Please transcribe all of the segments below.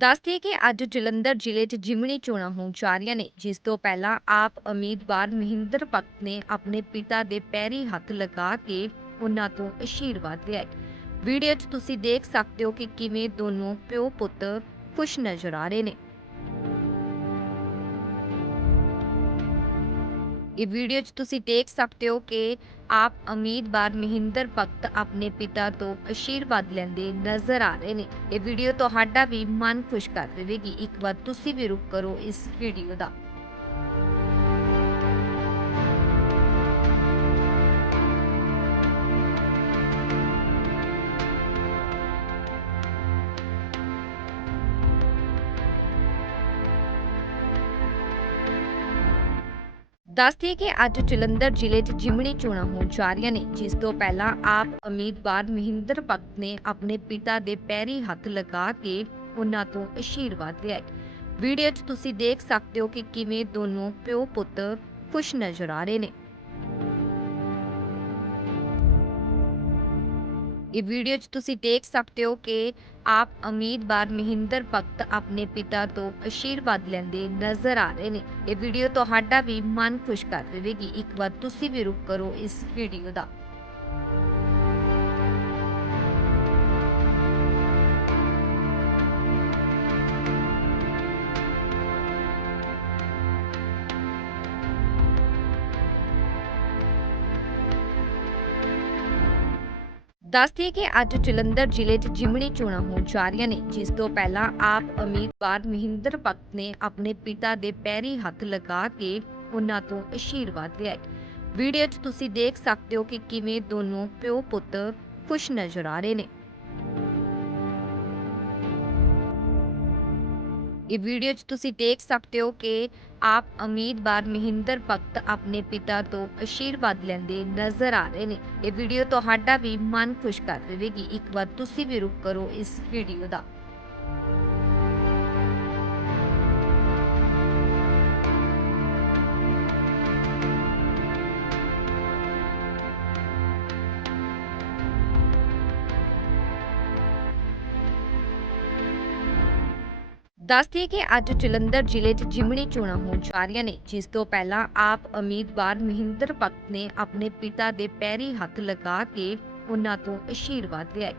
ਦੱਸਦੇ ਕਿ ਅੱਜ ਜਲੰਧਰ ਜ਼ਿਲ੍ਹੇ 'ਚ ਜਿਮਣੀ ਚੋਣਾਂ ਹੋਣ ਜਾ ਰਹੀਆਂ ਨੇ, ਜਿਸ ਤੋਂ ਪਹਿਲਾਂ ਆਪ ਉਮੀਦਵਾਰ ਮਹਿੰਦਰ ਭਗਤ ਨੇ ਆਪਣੇ ਪਿਤਾ ਦੇ ਪੈਰੀ ਹੱਥ ਲਗਾ ਕੇ ਉਹਨਾਂ ਤੋਂ ਅਸ਼ੀਰਵਾਦ ਲਿਆ ਵੀਡੀਓ 'ਚ ਤੁਸੀਂ ਦੇਖ ਸਕਦੇ ਹੋ ਕਿ ਕਿਵੇਂ ਦੋਨੋਂ ਪਿਓ ਪੁੱਤ ਖੁਸ਼ ਨਜ਼ਰ ਆ ਰਹੇ ਨੇ। ਇਹ ਵੀਡੀਓ 'ਚ ਤੁਸੀਂ ਦੇਖ ਸਕਦੇ ਹੋ ਕਿ ਆਪ ਉਮੀਦਵਾਰ ਮਹਿੰਦਰ ਭਗਤ ਆਪਣੇ ਪਿਤਾ ਤੋਂ ਅਸ਼ੀਰਵਾਦ ਲੈਂਦੇ ਨਜ਼ਰ ਆ ਰਹੇ ਨੇ। ਇਹ ਵੀਡੀਓ ਤੁਹਾਡਾ ਵੀ ਮਨ ਖੁਸ਼ ਕਰ ਦੇਵੇਗੀ। ਇੱਕ ਵਾਰ ਤੁਸੀਂ ਵੀ ਰੁਕ ਕਰੋ ਇਸ ਵੀਡੀਓ ਦਾ। ਦੱਸਦੇ ਕਿ ਅੱਜ ਜਲੰਧਰ ਜ਼ਿਲ੍ਹੇ 'ਚ ਜਿਮਣੀ ਚੋਣਾਂ ਹੋਣ ਜਾ ਰਹੀਆਂ ਨੇ, ਜਿਸ ਤੋਂ ਪਹਿਲਾਂ ਆਪ ਉਮੀਦਵਾਰ ਮਹਿੰਦਰ ਭਗਤ ਨੇ ਆਪਣੇ ਪਿਤਾ ਦੇ ਪੈਰੀ ਹੱਥ ਲਗਾ ਕੇ ਉਹਨਾਂ ਤੋਂ ਅਸ਼ੀਰਵਾਦ ਲਿਆ ਵੀਡੀਓ 'ਚ ਤੁਸੀਂ ਦੇਖ ਸਕਦੇ ਹੋ ਕਿ ਕਿਵੇਂ ਦੋਨੋਂ ਪਿਓ ਪੁੱਤ ਖੁਸ਼ ਨਜ਼ਰ ਆ ਰਹੇ ਨੇ। ਇਹ ਵੀਡੀਓ 'ਚ ਤੁਸੀਂ ਦੇਖ ਸਕਦੇ ਹੋ ਕਿ ਆਪ ਉਮੀਦਵਾਰ ਮਹਿੰਦਰ ਭਗਤ ਆਪਣੇ ਪਿਤਾ ਤੋਂ ਅਸ਼ੀਰਵਾਦ ਲੈਂਦੇ ਨਜ਼ਰ ਆ ਰਹੇ ਨੇ। ਇਹ ਵੀਡੀਓ ਤੁਹਾਡਾ ਵੀ ਮਨ ਖੁਸ਼ ਕਰ ਦੇਵੇਗੀ। ਇੱਕ ਵਾਰ ਤੁਸੀਂ ਵੀ ਰੁਕ ਕਰੋ ਇਸ ਵੀਡੀਓ ਦਾ। ਦੱਸਦੇ ਕਿ ਅੱਜ ਜਲੰਧਰ ਜ਼ਿਲ੍ਹੇ 'ਚ ਜਿਮਣੀ ਚੋਣਾਂ ਹੋਣ ਜਾ ਰਹੀਆਂ ਨੇ, ਜਿਸ ਤੋਂ ਪਹਿਲਾਂ ਆਪ ਉਮੀਦਵਾਰ ਮਹਿੰਦਰ ਭਗਤ ਨੇ ਆਪਣੇ ਪਿਤਾ ਦੇ ਪੈਰੀ ਹੱਥ ਲਗਾ ਕੇ ਉਹਨਾਂ ਤੋਂ ਅਸ਼ੀਰਵਾਦ ਲਿਆ ਵੀਡੀਓ 'ਚ ਤੁਸੀਂ ਦੇਖ ਸਕਦੇ ਹੋ ਕਿ ਕਿਵੇਂ ਦੋਨੋਂ ਪਿਓ ਪੁੱਤ ਖੁਸ਼ ਨਜ਼ਰ ਆ ਰਹੇ ਨੇ। ਇਹ ਵੀਡੀਓ 'ਚ ਤੁਸੀਂ ਦੇਖ ਸਕਦੇ ਹੋ ਕਿ ਆਪ ਉਮੀਦਵਾਰ ਮਹਿੰਦਰ ਭਗਤ ਆਪਣੇ ਪਿਤਾ ਤੋਂ ਅਸ਼ੀਰਵਾਦ ਲੈਂਦੇ ਨਜ਼ਰ ਆ ਰਹੇ ਨੇ। ਇਹ ਵੀਡੀਓ ਤੁਹਾਡਾ ਵੀ ਮਨ ਖੁਸ਼ ਕਰ ਦੇਵੇਗੀ। ਇੱਕ ਵਾਰ ਤੁਸੀਂ ਵੀ ਰੁਕ ਕਰੋ ਇਸ ਵੀਡੀਓ ਦਾ। ਦੱਸਦੇ ਕਿ ਅੱਜ ਜਲੰਧਰ ਜ਼ਿਲ੍ਹੇ 'ਚ ਜਿਮਣੀ ਚੋਣਾਂ ਹੋਣ ਜਾ ਰਹੀਆਂ ਨੇ, ਜਿਸ ਤੋਂ ਪਹਿਲਾਂ ਆਪ ਉਮੀਦਵਾਰ ਮਹਿੰਦਰ ਭਗਤ ਨੇ ਆਪਣੇ ਪਿਤਾ ਦੇ ਪੈਰੀ ਹੱਥ ਲਗਾ ਕੇ ਉਹਨਾਂ ਤੋਂ ਅਸ਼ੀਰਵਾਦ ਲਿਆ।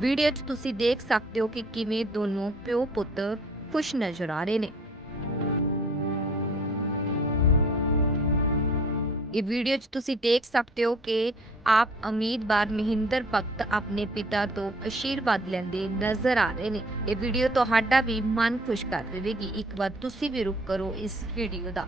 ਵੀਡੀਓ 'ਚ ਤੁਸੀਂ ਦੇਖ ਸਕਦੇ ਹੋ ਕਿ ਕਿਵੇਂ ਦੋਨੋਂ ਪਿਓ ਪੁੱਤ ਖੁਸ਼ ਨਜ਼ਰ ਆ ਰਹੇ ਨੇ। ਇਹ ਵੀਡੀਓ 'ਚ ਤੁਸੀਂ ਦੇਖ ਸਕਦੇ ਹੋ ਕਿ ਆਪ ਉਮੀਦਵਾਰ ਮਹਿੰਦਰ ਭਗਤ ਆਪਣੇ ਪਿਤਾ ਤੋਂ ਅਸ਼ੀਰਵਾਦ ਲੈਂਦੇ ਨਜ਼ਰ ਆ ਰਹੇ ਨੇ। ਇਹ ਵੀਡੀਓ ਤੁਹਾਡਾ ਵੀ ਮਨ ਖੁਸ਼ ਕਰ ਦੇਵੇਗੀ। ਇੱਕ ਵਾਰ ਤੁਸੀਂ ਵੀ ਰੁਕ ਕਰੋ ਇਸ ਵੀਡੀਓ ਦਾ।